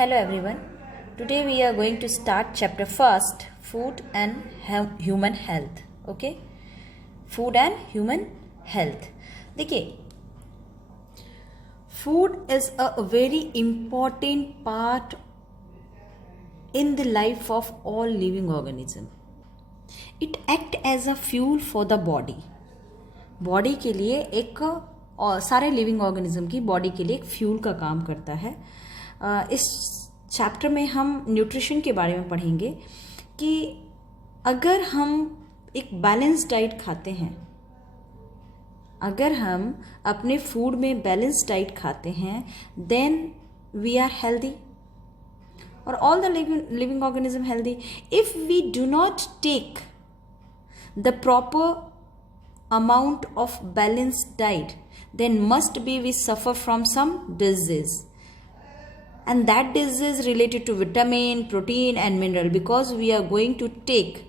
Hello everyone. Today we are going to start chapter first, food and human health. Okay? Food and human health. देखिए, food is a very important part in the life of all living organism. It act as a fuel for the body. Body के लिए एक और सारे living organism की body के लिए एक फ्यूल का काम करता है. इस चैप्टर में हम न्यूट्रिशन के बारे में पढ़ेंगे कि अगर हम एक बैलेंस डाइट खाते हैं, अगर हम अपने फूड में बैलेंस डाइट खाते हैं, देन वी आर हेल्दी और all the living organism healthy. If we do not take the proper amount of balanced diet, then must be we suffer from some disease, and that disease related to vitamin, protein and mineral, because we are going to take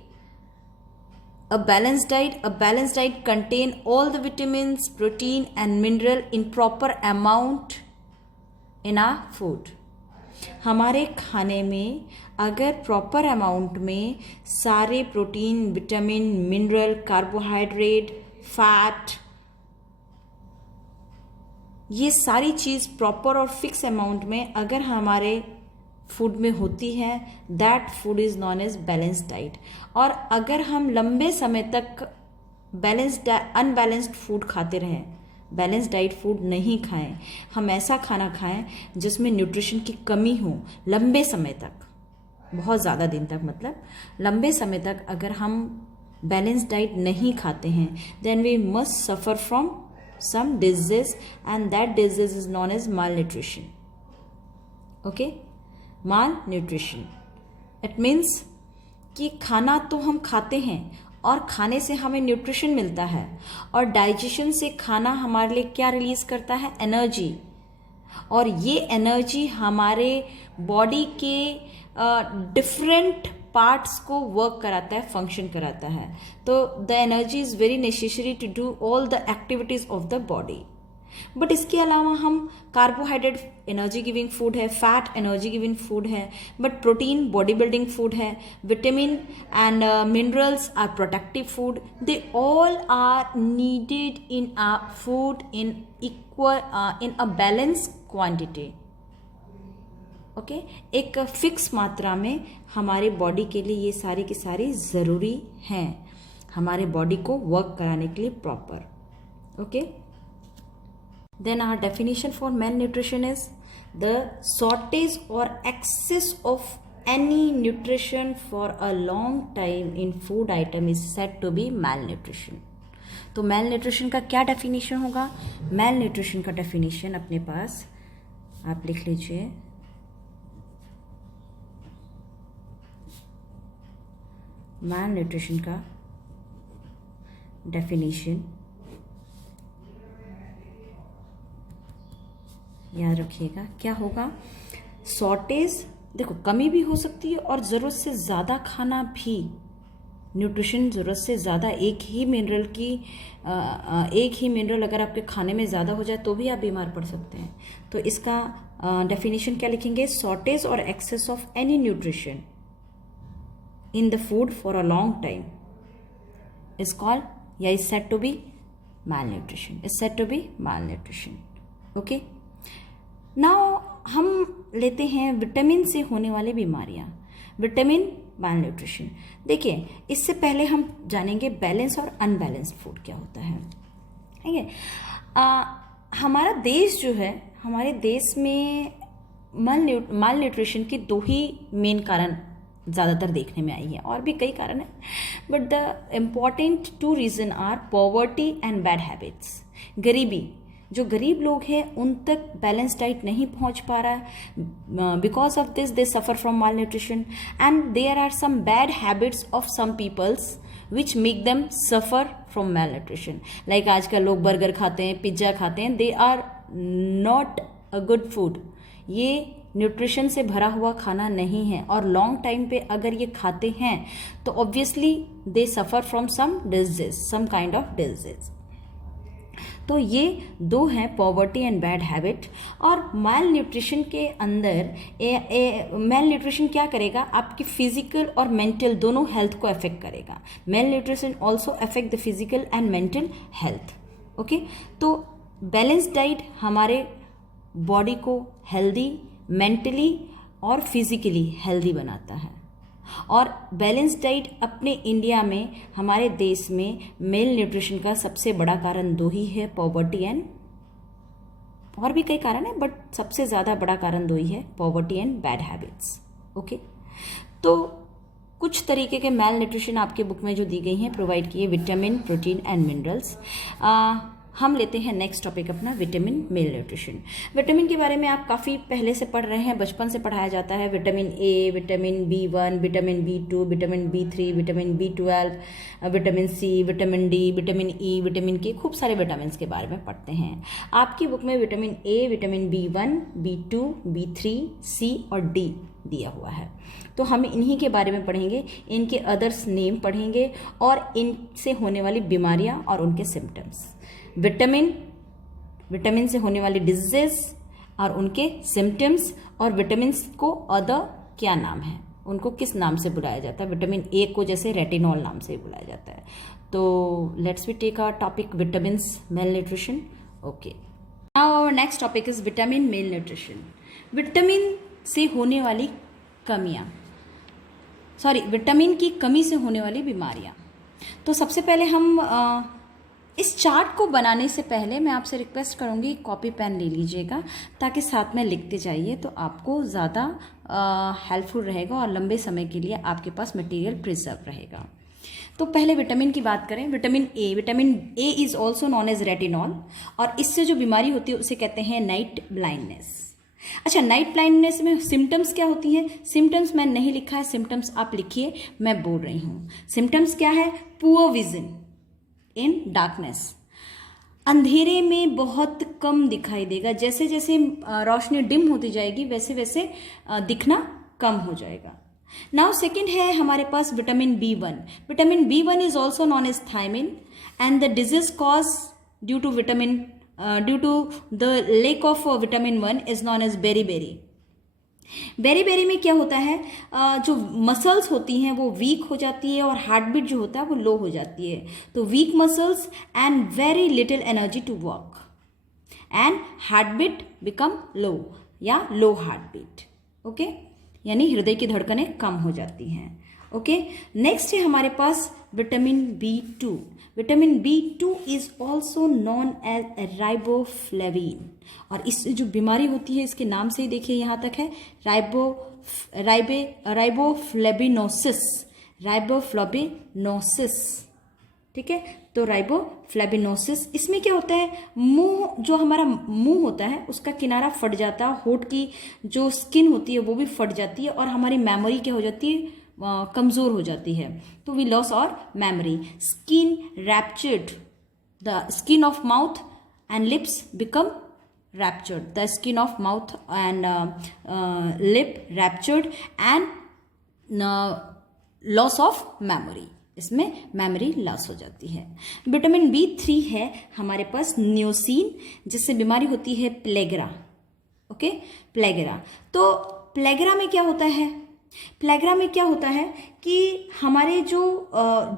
a balanced diet. A balanced diet contain all the vitamins, protein and mineral in proper amount in our food. हमारे खाने में अगर proper amount में सारे protein, vitamin, mineral, carbohydrate, fat, ये सारी चीज़ proper और फिक्स अमाउंट में अगर हमारे फूड में होती है, that food is known as balanced diet. और अगर हम लंबे समय तक अनबैलेंस्ड फूड खाते रहें, बैलेंस डाइट फूड नहीं खाएं, हम ऐसा खाना खाएं जिसमें न्यूट्रिशन की कमी हो लंबे समय तक, बहुत ज़्यादा दिन तक, मतलब लंबे समय तक अगर हम बैलेंस डाइट नहीं खाते हैं, then we must suffer from some disease and that disease is known as malnutrition. Okay, malnutrition it means कि खाना तो हम खाते हैं और खाने से हमें न्यूट्रिशन मिलता है, और डाइजेशन से खाना हमारे लिए क्या रिलीज करता है? एनर्जी. और ये एनर्जी हमारे बॉडी के डिफरेंट पार्ट्स को वर्क कराता है, फंक्शन कराता है. तो the energy is very necessary to do all the activities of the body. But इसके अलावा हम कार्बोहाइड्रेट एनर्जी गिविंग फूड है, फैट एनर्जी गिविंग फूड है, but protein body building food है, vitamin and minerals are protective food. They all are needed in a food in equal in a balance quantity. Okay, एक fix मात्रा में हमारे body के लिए ये सारी की सारी ज़रूरी हैं, हमारे बॉडी को वर्क कराने के लिए proper. Okay, then our definition for malnutrition is the shortage or excess of any nutrition for a long time in food item is said to be malnutrition. तो malnutrition का क्या definition होगा? malnutrition का definition अपने पास आप लिख लीजिए. malnutrition का definition याद रखिएगा क्या होगा. शॉर्टेज, देखो कमी भी हो सकती है और ज़रूरत से ज़्यादा खाना भी. न्यूट्रिशन ज़रूरत से ज़्यादा, एक ही मिनरल अगर आपके खाने में ज़्यादा हो जाए तो भी आप बीमार पड़ सकते हैं. तो इसका डेफिनेशन क्या लिखेंगे? शॉर्टेज और excess of any nutrition in the food for a long time is called या is said to be malnutrition. Is said to be malnutrition. Okay, now हम लेते हैं विटामिन से होने वाली बीमारियां. Vitamin malnutrition. देखिए, इससे पहले हम जानेंगे बैलेंस और अनबैलेंस फूड क्या होता है. ठीक है, हमारा देश जो है, हमारे देश में माल न्यूट्रिशन की दो ही मेन कारण ज़्यादातर देखने में आई है, और भी कई कारण हैं, but the important two reason are poverty and bad habits. गरीबी, जो गरीब लोग हैं उन तक बैलेंस डाइट नहीं पहुंच पा रहा है. Because of this they suffer from malnutrition, and there are some bad habits of some peoples which make them suffer from malnutrition. Like आजकल लोग बर्गर खाते हैं, पिज्ज़ा खाते हैं, they are not a good food. ये nutrition से भरा हुआ खाना नहीं है, और लॉन्ग टाइम पे अगर ये खाते हैं तो obviously they suffer from some disease, some kind of disease. तो ये दो हैं, पॉवर्टी एंड बैड हैबिट। और माल न्यूट्रिशन के अंदर मेल न्यूट्रिशन क्या करेगा, आपकी फिजिकल और मेंटल दोनों हेल्थ को अफेक्ट करेगा। Mail nutrition also affect the physical and mental health. Okay, तो बैलेंस डाइट हमारे बॉडी को हेल्दी, मेंटली और फिजिकली हेल्दी बनाता है। और बैलेंस डाइट अपने इंडिया में, हमारे देश में मेल न्यूट्रिशन का सबसे बड़ा कारण दो ही है, पॉवर्टी एंड, और भी कई कारण है बट सबसे ज़्यादा बड़ा कारण दो ही है, poverty and bad habits. Okay, तो कुछ तरीके के मेल न्यूट्रिशन आपके बुक में जो दी गई हैं प्रोवाइड किए, विटामिन, प्रोटीन एंड मिनरल्स। हम लेते हैं नेक्स्ट टॉपिक अपना, विटामिन, मेल न्यूट्रिशन। विटामिन के बारे में आप काफ़ी पहले से पढ़ रहे हैं, बचपन से पढ़ाया जाता है। Vitamin A, vitamin B1, vitamin B2, vitamin B3, vitamin B12, vitamin C, vitamin D, vitamin E, vitamin K, खूब सारे विटामिन के बारे में पढ़ते हैं। आपकी बुक में vitamin A, vitamin B1, B2, B3, C और D दिया हुआ है। तो हम इन्हीं के बारे में पढ़ेंगे, इनके अदर्स नेम पढ़ेंगे और इनसे होने वाली बीमारियां और उनके सिम्टम्स। विटामिन से होने वाली डिजीजेस और उनके सिम्टम्स, और विटामिन को अदर क्या नाम है, उनको किस नाम से बुलाया जाता है। विटामिन ए को जैसे रेटिनॉल नाम से बुलाया जाता है। तो let's we take our topic vitamin, malnutrition. Okay, now our next topic is vitamin, malnutrition. Vitamin से होने वाली कमियां, विटामिन की कमी से होने वाली बीमारियां। तो सबसे पहले हम इस चार्ट को बनाने से पहले मैं आपसे रिक्वेस्ट करूंगी, कॉपी पेन ले लीजिएगा ताकि साथ में लिखते जाइए, तो आपको ज़्यादा हेल्पफुल रहेगा और लंबे समय के लिए आपके पास मटेरियल प्रिजर्व रहेगा। तो पहले विटामिन की बात करें, vitamin A is also known as retinol, और इससे जो बीमारी होती है उसे कहते हैं नाइट ब्लाइंडनेस। अच्छा, नाइट ब्लाइंडनेस में सिम्टम्स क्या होती हैं? सिम्टम्स मैंने नहीं लिखा है, सिम्टम्स आप लिखिए, मैं बोल रही हूँ। सिम्टम्स क्या है? पुअर विजन इन डार्कनेस, अंधेरे में बहुत कम दिखाई देगा, जैसे जैसे रोशनी डिम होती जाएगी वैसे वैसे दिखना कम हो जाएगा। नाउ सेकंड है हमारे पास vitamin B1। Vitamin B1 is also known as thiamine and the disease cause due to the lack of vitamin 1 is known as beriberi. Beriberi में क्या होता है, जो मसल्स होती हैं वो वीक हो जाती है और हार्ट बीट जो होता है वो लो हो जाती है। तो weak muscles and very little energy to walk and heart beat become low या लो हार्ट बीट। ओके, यानी हृदय की धड़कनें कम हो जाती हैं। ओके, नेक्स्ट है हमारे पास vitamin B2। Vitamin B2 is also known as riboflavin, और इससे जो बीमारी होती है इसके नाम से ही देखिए यहाँ तक है, राइबोफ्लेबिनोसिस। ठीक है, तो राइबोफ्लेबिनोसिस, इसमें क्या होता है, मुंह, जो हमारा मुंह होता है उसका किनारा फट जाता है, होठ की जो स्किन होती है वो भी फट जाती है, और हमारी मेमोरी क्या हो जाती है, कमज़ोर हो जाती है। तो वी लॉस और memory. Skin raptured, the skin of mouth and lips become raptured, the skin of mouth and lip raptured and loss of memory, इसमें मेमोरी लॉस हो जाती है। विटामिन B3 है हमारे पास नियोसिन, जिससे बीमारी होती है प्लेगरा। ओके, प्लेगरा। तो प्लेगरा में क्या होता है, प्लेगरा में क्या होता है कि हमारे जो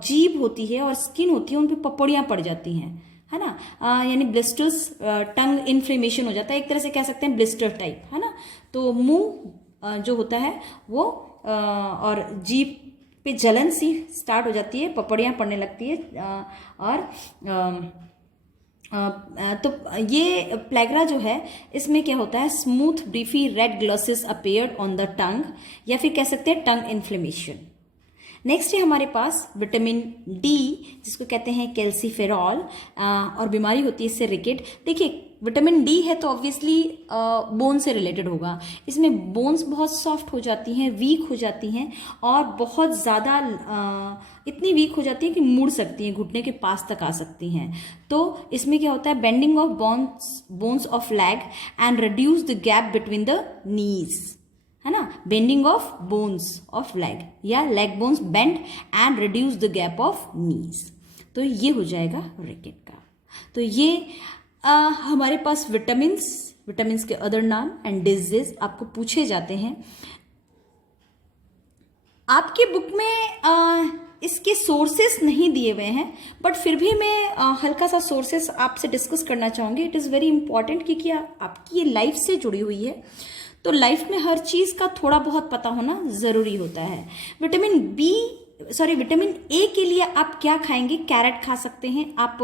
जीभ होती है और स्किन होती है उन पे पपड़ियाँ पड़ जाती हैं, है ना, यानी ब्लिस्टर्स, टंग इन्फ्लेमेशन हो जाता है, एक तरह से कह सकते हैं ब्लिस्टर टाइप, है ना। तो मुंह जो होता है वो और जीभ पे जलन सी स्टार्ट हो जाती है, पपड़ियाँ पड़ने लगती है, और तो ये प्लेगरा जो है इसमें क्या होता है, स्मूथ ब्रीफी red glosses appeared on the tongue, या फिर कह सकते हैं टंग इन्फ्लेमेशन। नेक्स्ट है हमारे पास विटामिन डी, जिसको कहते हैं कैल्सीफेरॉल, और बीमारी होती है इससे रिकेट। देखिए, विटामिन डी है तो ऑब्वियसली बोन से रिलेटेड होगा, इसमें बोन्स बहुत सॉफ्ट हो जाती हैं, वीक हो जाती हैं, और बहुत ज़्यादा इतनी वीक हो जाती है कि मुड़ सकती हैं, घुटने के पास तक आ सकती हैं। तो इसमें क्या होता है, bending of bones of leg and reduce the gap between the knees, है ना, bending of bones of leg या leg bones bend and reduce the gap of knees. तो ये हो जाएगा रिकेट का। तो ये हमारे पास विटामिन्स के अदर नाम एंड डिजीज आपको पूछे जाते हैं। आपकी बुक में इसके सोर्सेस नहीं दिए हुए हैं, बट फिर भी मैं हल्का सा सोर्सेस आपसे डिस्कस करना चाहूँगी। इट इज़ वेरी इंपॉर्टेंट, क्योंकि आपकी ये लाइफ से जुड़ी हुई है, तो लाइफ में हर चीज़ का थोड़ा बहुत पता होना ज़रूरी होता है। विटामिन ए के लिए आप क्या खाएंगे? कैरेट खा सकते हैं आप,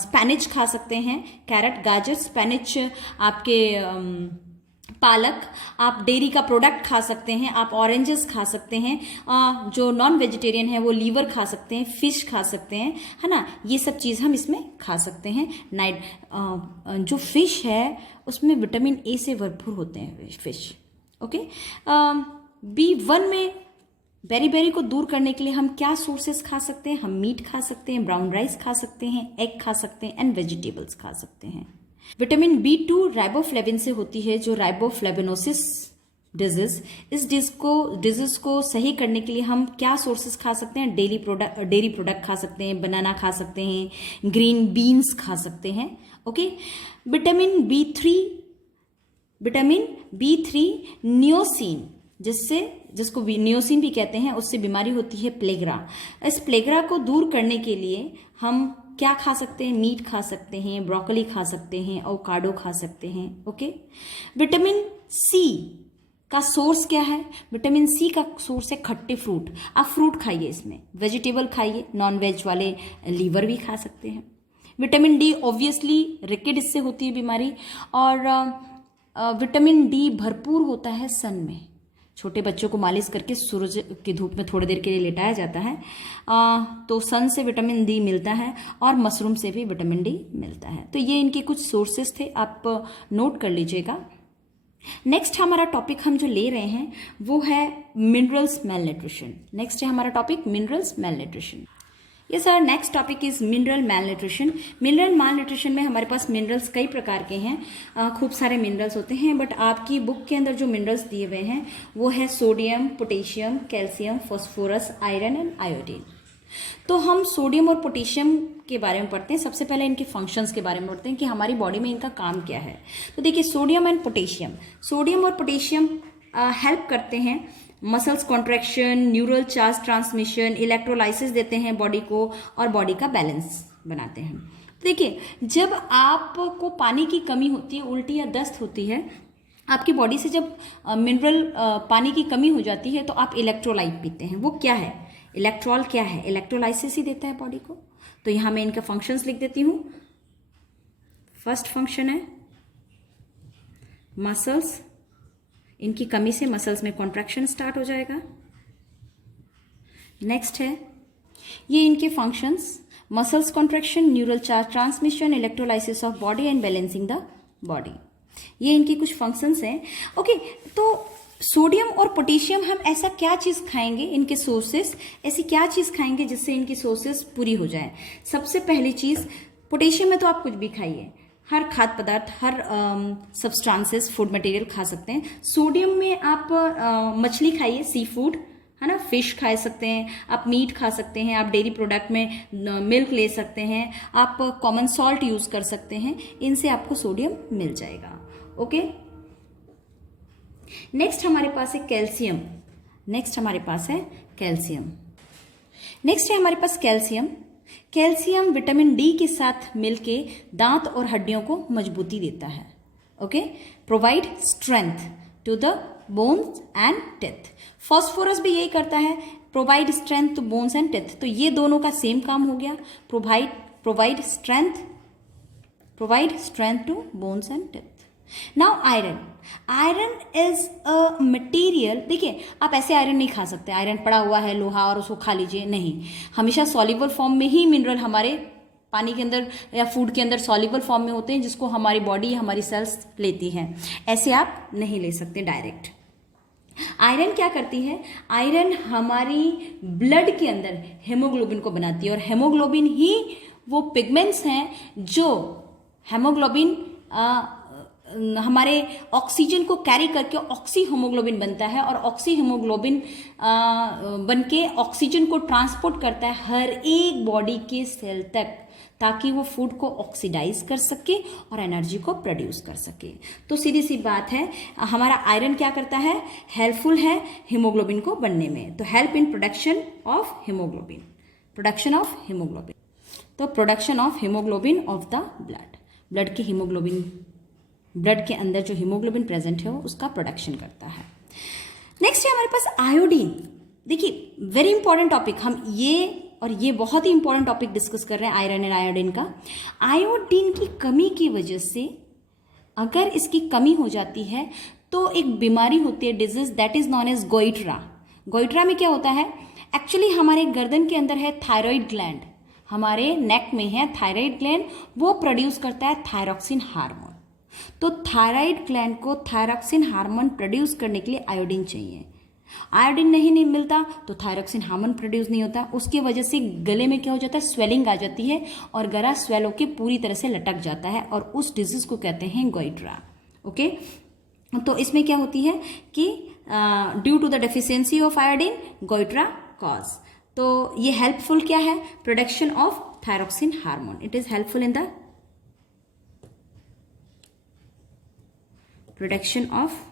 स्पैनिच खा सकते हैं, कैरेट, गाजर, स्पैनिच, आपके पालक, आप डेयरी का प्रोडक्ट खा सकते हैं, आप ऑरेंजेस खा सकते हैं, जो नॉन वेजिटेरियन है वो लीवर खा सकते हैं, फिश खा सकते हैं, है ना। ये सब चीज़ हम इसमें खा सकते हैं। जो फिश है उसमें विटामिन ए से भरपूर होते हैं फिश। ओके। B1 में बेरी को दूर करने के लिए हम क्या सोर्सेस खा सकते हैं? हम मीट खा सकते हैं, ब्राउन राइस खा सकते हैं, एग खा सकते हैं एंड वेजिटेबल्स खा सकते हैं। विटामिन B2 राइबोफ्लेविन से होती है, जो राइबोफ्लेविनोसिस डिजीज, इस डिजीज को सही करने के लिए हम क्या सोर्सेस खा सकते हैं? डेयरी प्रोडक्ट खा सकते हैं, बनाना खा सकते हैं, ग्रीन बीन्स खा सकते हैं। ओके। विटामिन B3 नियोसिन, जिसको नियोसिन भी कहते हैं, उससे बीमारी होती है प्लेग्रा। इस प्लेग्रा को दूर करने के लिए हम क्या खा सकते हैं? मीट खा सकते हैं, ब्रोकली खा सकते हैं, एवोकाडो खा सकते हैं। ओके। विटामिन सी का सोर्स क्या है? विटामिन सी का सोर्स है खट्टे फ्रूट। आप फ्रूट खाइए, इसमें वेजिटेबल खाइए, नॉन वेज वाले लीवर भी खा सकते हैं। विटामिन डी, ऑब्वियसली रिकेट इससे होती है बीमारी, और विटामिन डी भरपूर होता है सन में। छोटे बच्चों को मालिश करके सूरज की धूप में थोड़ी देर के लिए लेटाया जाता है, तो सन से विटामिन डी मिलता है, और मशरूम से भी विटामिन डी मिलता है। तो ये इनके कुछ सोर्सेस थे, आप नोट कर लीजिएगा। नेक्स्ट हमारा टॉपिक हम जो ले रहे हैं वो है मिनरल्स मेल न्यूट्रिशन। नेक्स्ट है हमारा topic minerals mail nutrition. Yes sir, next topic is mineral mail nutrition. Mineral mail nutrition में हमारे पास मिनरल्स कई प्रकार के हैं, खूब सारे मिनरल्स होते हैं, बट आपकी बुक के अंदर जो मिनरल्स दिए हुए हैं वो है sodium, potassium, calcium, phosphorus, iron and iodine. तो हम सोडियम और पोटेशियम के बारे में पढ़ते हैं। सबसे पहले इनके फंक्शंस के बारे में पढ़ते हैं कि हमारी बॉडी में इनका काम क्या है। तो देखिए, सोडियम और पोटेशियम हेल्प करते हैं muscles contraction, neural charge transmission, electrolysis देते हैं बॉडी को, और बॉडी का बैलेंस बनाते हैं। तो देखिए, जब आपको पानी की कमी होती है, उल्टी या दस्त होती है, आपकी बॉडी से जब मिनरल पानी की कमी हो जाती है, तो आप इलेक्ट्रोलाइट पीते हैं। वो क्या है? इलेक्ट्रॉल क्या है? इलेक्ट्रोलाइसिस ही देता है बॉडी को। तो यहाँ मैं इनका फंक्शंस लिख देती हूँ। फर्स्ट फंक्शन है मसल्स, इनकी कमी से मसल्स में कॉन्ट्रैक्शन स्टार्ट हो जाएगा। नेक्स्ट है ये इनके functions, muscles contraction, neural charge transmission, electrolysis of body and balancing the body. ये इनकी कुछ फंक्शंस हैं। ओके, तो सोडियम और पोटेशियम हम ऐसा क्या चीज़ खाएंगे, इनके सोर्सेस ऐसी क्या चीज़ खाएंगे जिससे इनकी सोर्सेस पूरी हो जाए? सबसे पहली चीज़, पोटेशियम में तो आप कुछ भी खाइए, हर खाद्य पदार्थ, हर सब्सटेंसेस, फूड मटेरियल खा सकते हैं। सोडियम में आप मछली खाइए, सी फूड, है ना, फिश खा सकते हैं, आप मीट खा सकते हैं, आप डेयरी प्रोडक्ट में मिल्क ले सकते हैं, आप कॉमन सॉल्ट यूज़ कर सकते हैं, इनसे आपको सोडियम मिल जाएगा। ओके। नेक्स्ट हमारे पास है कैल्शियम। नेक्स्ट है हमारे पास कैल्शियम विटामिन डी के साथ मिलके दांत और हड्डियों को मजबूती देता है। Okay, provide strength to the bones and teeth. Phosphorus भी यही करता है, provide strength to bones and teeth. तो ये दोनों का सेम काम हो गया, provide strength to bones and teeth. Now iron is a material. देखिए, आप ऐसे आयरन नहीं खा सकते, आयरन पड़ा हुआ है लोहा और उसको खा लीजिए, नहीं। हमेशा सॉल्युबल फॉर्म में ही मिनरल हमारे पानी के अंदर या फूड के अंदर सॉल्युबल फॉर्म में होते हैं, जिसको हमारी बॉडी, हमारी सेल्स लेती हैं। ऐसे आप नहीं ले सकते डायरेक्ट। आयरन क्या करती है? आयरन हमारी ब्लड के अंदर हेमोग्लोबिन को बनाती है, और हेमोग्लोबिन ही वो पिगमेंट्स हैं जो हेमोग्लोबिन हमारे ऑक्सीजन को कैरी करके ऑक्सी हीमोग्लोबिन बनता है, और ऑक्सी हीमोग्लोबिन बन के ऑक्सीजन को ट्रांसपोर्ट करता है हर एक बॉडी के सेल तक, ताकि वो फूड को ऑक्सीडाइज कर सके और एनर्जी को प्रोड्यूस कर सके। तो सीधी सी बात है, हमारा आयरन क्या करता है, हेल्पफुल है हीमोग्लोबिन को बनने में। तो help in production of haemoglobin, production of haemoglobin. तो production of haemoglobin of the blood, blood की हीमोग्लोबिन, ब्लड के अंदर जो हीमोग्लोबिन प्रेजेंट है वो उसका प्रोडक्शन करता है। नेक्स्ट है हमारे पास आयोडीन। देखिए वेरी इंपॉर्टेंट टॉपिक, हम ये बहुत ही इंपॉर्टेंट टॉपिक डिस्कस कर रहे हैं आयरन एंड आयोडीन का। आयोडीन की कमी की वजह से, अगर इसकी कमी हो जाती है तो एक बीमारी होती है, disease, that is known as goitre. Goitre में क्या होता है, एक्चुअली हमारे गर्दन के अंदर है थायराइड ग्लैंड, हमारे नेक में है थायराइड ग्लैंड, वो प्रोड्यूस करता है थायरॉक्सिन हार्मोन। तो थायराइड ग्लैंड को थायरॉक्सिन हार्मोन प्रोड्यूस करने के लिए आयोडीन चाहिए। आयोडीन नहीं मिलता तो थायरॉक्सिन हार्मोन प्रोड्यूस नहीं होता। उसकी वजह से गले में क्या हो जाता है, स्वेलिंग आ जाती है और गला स्वेल होकर पूरी तरह से लटक जाता है और उस डिजीज को कहते हैं गोइट्रा। ओके, तो इसमें क्या होती है कि due to the deficiency of iodine goitre cause. तो ये हेल्पफुल क्या है, production of thyroxine hormone, it is helpful in the production of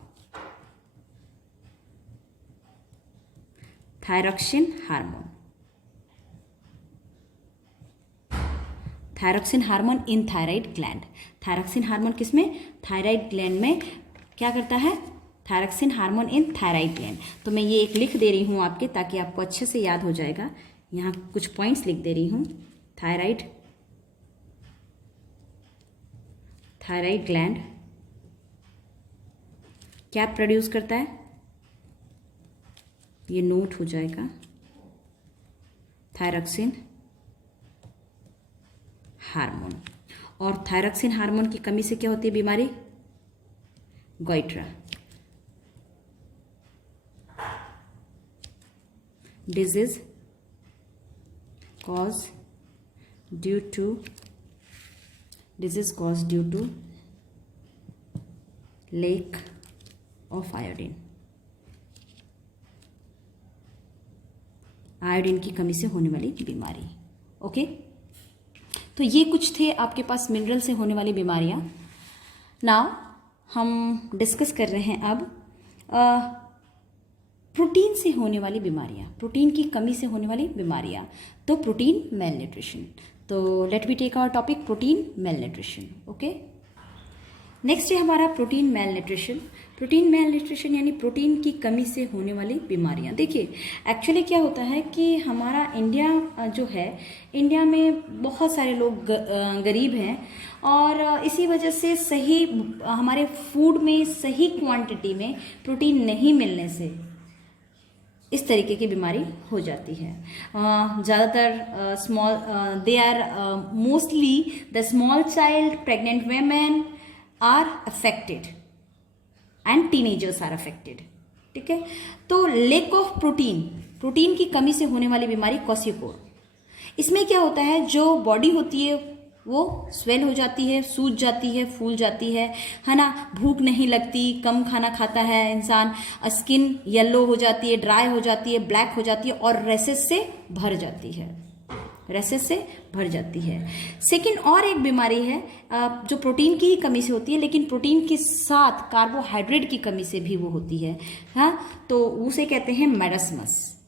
thyroxine hormone, thyroxine hormone in thyroid gland. Thyroxine hormone किसमें, थायराइड ग्लैंड में क्या करता है, thyroxine hormone in thyroid gland. तो मैं ये एक लिख दे रही हूँ आपके, ताकि आपको अच्छे से याद हो जाएगा। यहाँ कुछ पॉइंट्स लिख दे रही हूँ। थायराइड ग्लैंड क्या प्रोड्यूस करता है, ये नोट हो जाएगा, थायरॉक्सिन हार्मोन। और थायरॉक्सिन हार्मोन की कमी से क्या होती है बीमारी, goitre. Disease cause due to lack of iodine, iodine की कमी से होने वाली बीमारी। ओके, तो ये कुछ थे आपके पास मिनरल से होने वाली बीमारियां। नाउ हम डिस्कस कर रहे हैं अब प्रोटीन से होने वाली बीमारियां, प्रोटीन की कमी से होने वाली बीमारियां। तो प्रोटीन मेल न्यूट्रिशन। तो let me take our topic protein malnutrition. Okay, next है हमारा protein malnutrition. Protein malnutrition यानी प्रोटीन की कमी से होने वाली बीमारियां। देखिए एक्चुअली क्या होता है कि हमारा इंडिया जो है, इंडिया में बहुत सारे लोग गरीब हैं और इसी वजह से सही हमारे फूड में सही क्वांटिटी में प्रोटीन नहीं मिलने से इस तरीके की बीमारी हो जाती है। ज़्यादातर they are mostly the small child, pregnant women are affected and teenagers are affected. ठीक है, तो लेक ऑफ प्रोटीन की कमी से होने वाली बीमारी क्वाशियोकोर। इसमें क्या होता है, जो बॉडी होती है वो स्वेल हो जाती है, सूज जाती है, फूल जाती है ना, भूख नहीं लगती, कम खाना खाता है इंसान, स्किन येलो हो जाती है, ड्राई हो जाती है, ब्लैक हो जाती है और रेसेस से भर जाती है, रेसेस से भर जाती है। सेकंड और एक बीमारी है जो प्रोटीन की ही कमी से होती है, लेकिन प्रोटीन के साथ कार्बोहाइड्रेट की कमी से भी वो होती है, हाँ, तो उसे कहते हैं मेरस्मस।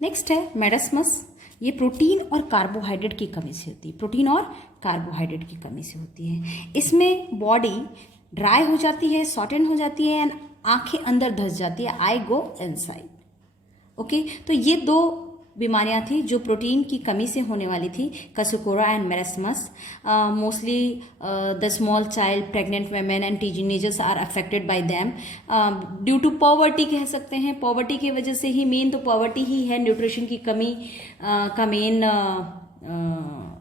नेक्स्ट है मेरस्मस, ये प्रोटीन और कार्बोहाइड्रेट की कमी से होती है, प्रोटीन और कार्बोहाइड्रेट की कमी से होती है। इसमें बॉडी ड्राई हो जाती है, शॉर्टन हो जाती है एंड आंखें अंदर धंस जाती है, आई गो इनसाइड। ओके, तो ये दो बीमारियां थी जो प्रोटीन की कमी से होने वाली थी, kwashiorkor and marasmus. Mostly the small child, pregnant women and teenagers are affected by them due to poverty कह सकते हैं। पॉवर्टी की वजह से ही, मेन तो पॉवर्टी ही है, न्यूट्रिशन की कमी का मेन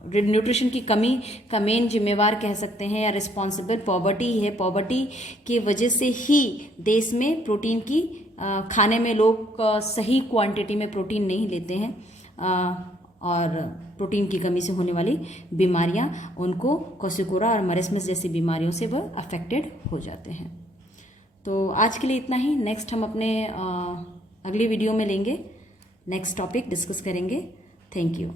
न्यूट्रिशन की कमी का मेन जिम्मेवार कह सकते हैं या रिस्पॉन्सिबल पॉवर्टी ही है। पॉवर्टी की वजह से ही देश में प्रोटीन की खाने में लोग सही क्वांटिटी में प्रोटीन नहीं लेते हैं और प्रोटीन की कमी से होने वाली बीमारियां उनको क्वाशियोकोर और मेरस्मस जैसी बीमारियों से वह अफेक्टेड हो जाते हैं। तो आज के लिए इतना ही। नेक्स्ट हम अपने अगली वीडियो में लेंगे, नेक्स्ट टॉपिक डिस्कस करेंगे। Thank you.